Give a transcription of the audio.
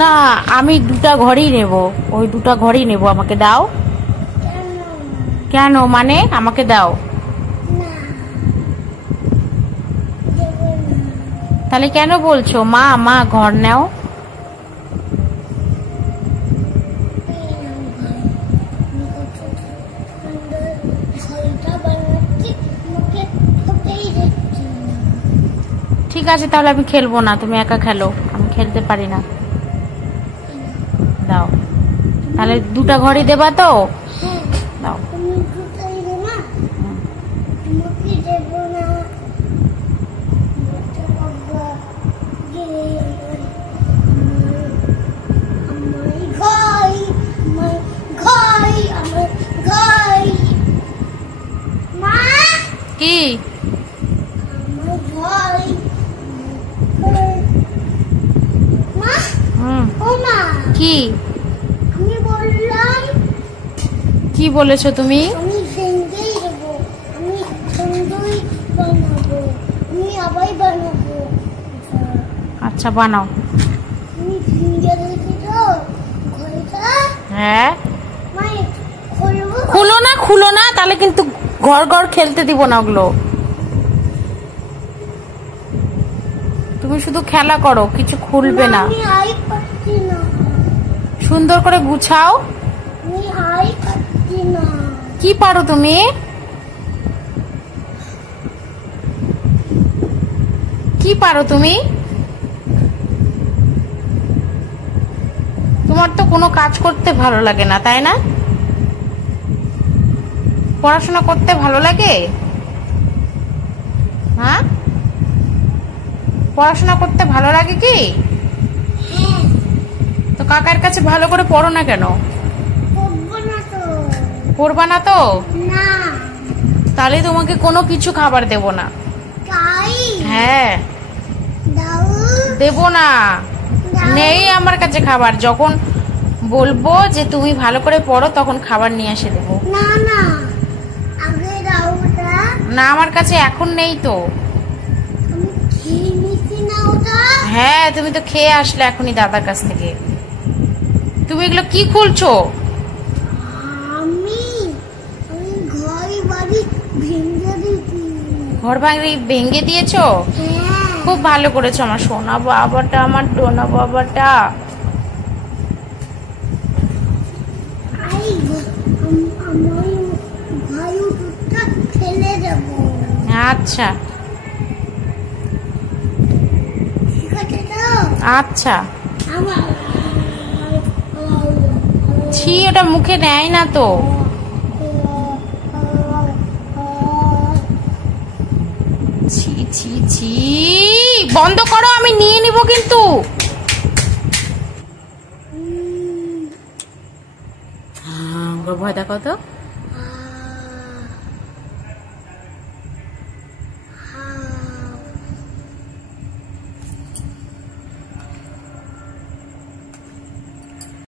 না, আমি দুটা ঘরই নেব, ওই দুটা ঘরই নেব, আমাকে দাও। কেন মানে? আমাকে দাও। তাহলে কেন বলছো? মা মা ঘর নাও। ঠিক আছে, তাহলে আমি খেলবো না, তুমি একা খেলো, আমি খেলতে পারি না। দাও, তাহলে দুটা ঘরই দেবা তো? দাও। কি কি কি বলেছো তুমি? আচ্ছা বানাও। হ্যাঁ, খুলো না, খুলো না, তাহলে কিন্তু ঘর ঘর খেলতে দিব না ওগুলো। তুমি শুধু খেলা করো, কিছু খুলবে না। সুন্দর করে গুছাও। কি পারো তুমি? কি পারো তুমি? তোমার তো কোনো কাজ করতে ভালো লাগে না, তাই না? পড়াশোনা করতে ভালো লাগে? হ্যাঁ, পড়াশোনা করতে ভালো লাগে কি? তো কাকার কাছে ভালো করে পড়ো না কেন? পড়বা না তো? তাহলে তোমাকে কোনো কিছু খাবার দেব না। হ্যাঁ, দেব না, নেই আমার কাছে খাবার। যখন বলবো যে তুমি ভালো করে পড়ো, তখন খাবার নিয়ে এসে দেবো। না, আমার কাছে এখন নেই তো। হ্যাঁ, তুমি তো খেয়ে আসলে এখনই দাদার কাছ থেকে। তুমি এগুলো কি খুলছো? ঘর ভেঙে দিয়েছো? খুব ভালো করেছো আমার সোনা বাবাটা, আমার ডোনা বাবাটা। আচ্ছা আচ্ছা। ছি, ওটা মুখে নেয় না তো। ছি ছি ছি, বন্ধ করো, আমি নিয়ে নিব কিন্তু। ভয় দেখো তো।